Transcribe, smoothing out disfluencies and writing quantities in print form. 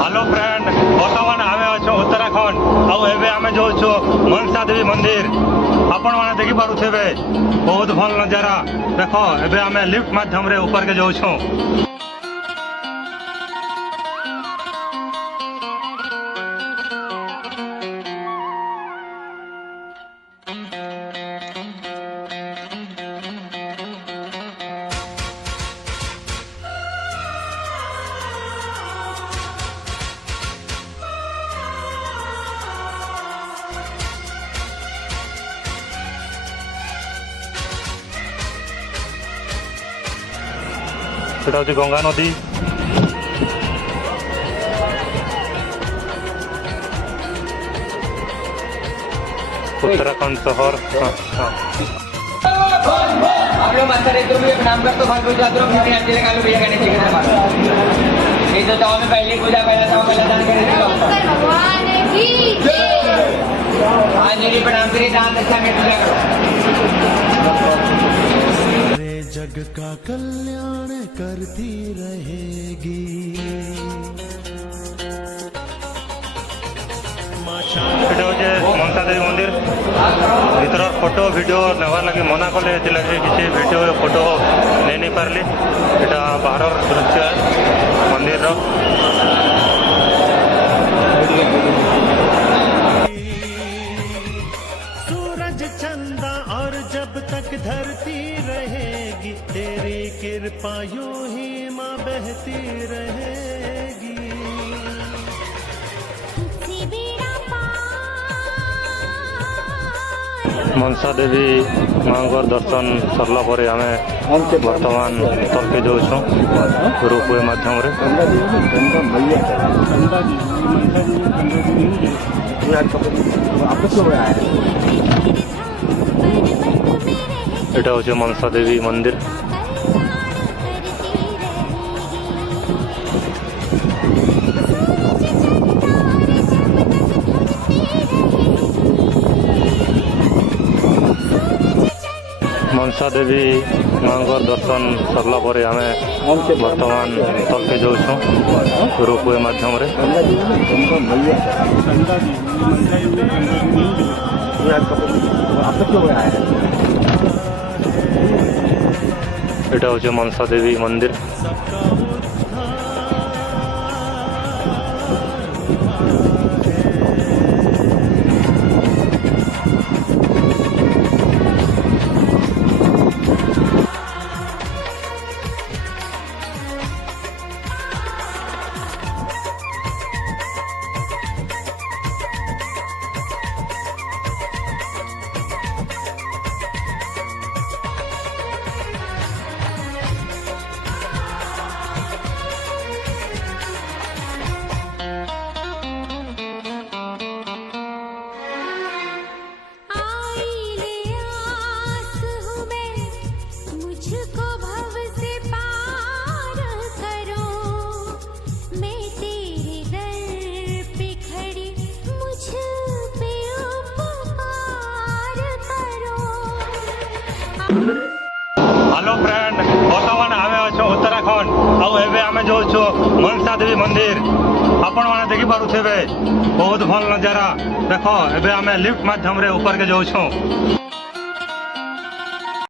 Hello friend बर्तमान आम अच्छे उत्तराखंड आम जो मनसा देवी मंदिर आपण मैंने देखी पारे बहुत भल नजारा देख एवं आम लिफ्ट माध्यम ऊपर के जाऊँ। এটা হচ্ছে গঙ্গা নদী। उत्तराखंड शहर हम लोग माता रेत में प्रणाम करते भाग पूजा तो हमने आज लगा लो भैया करने चाहिए हमारा ये तो में पहली पूजा पहला दान करे भगवान की जय। आज मेरी प्रणाम करी दान अच्छा में पूजा करो। जग का कल्याण करती रहेगी। এটা হচ্ছে মনসা দেবী মন্দির ভিতর ফটো ভিডিও নেওয়ার লাগে মনা কলে এলাকি কিছু ভিডিও ফটো নেই नहीं पारली। এটা বাহারর দৃশ্য মন্দির सूरज चंदा और जब तक धरती रहेगी तेरी कृपा यूं ही माँ बहती रहेगी। मनसा देवी माँ दर्शन सरला पर आम बर्तमान तलके जाऊँ रोपवे माध्यम এটা হচ্ছে मनसा देवी मंदिर। मनसा देवी माँ दर्शन सरला पर आम बर्तमान तलके जाऊँ रोपवे माध्यम এটা হচ্ছে मनसा देवी मंदिर। हेलो फ्रेंड बर्तमान आम अच्छे उत्तराखंड आम जो मनसा देवी मंदिर आपण मैंने देखी पारे बहुत भल नजारा देख एवं आम लिफ्ट माध्यम ऊपर के जाऊँ।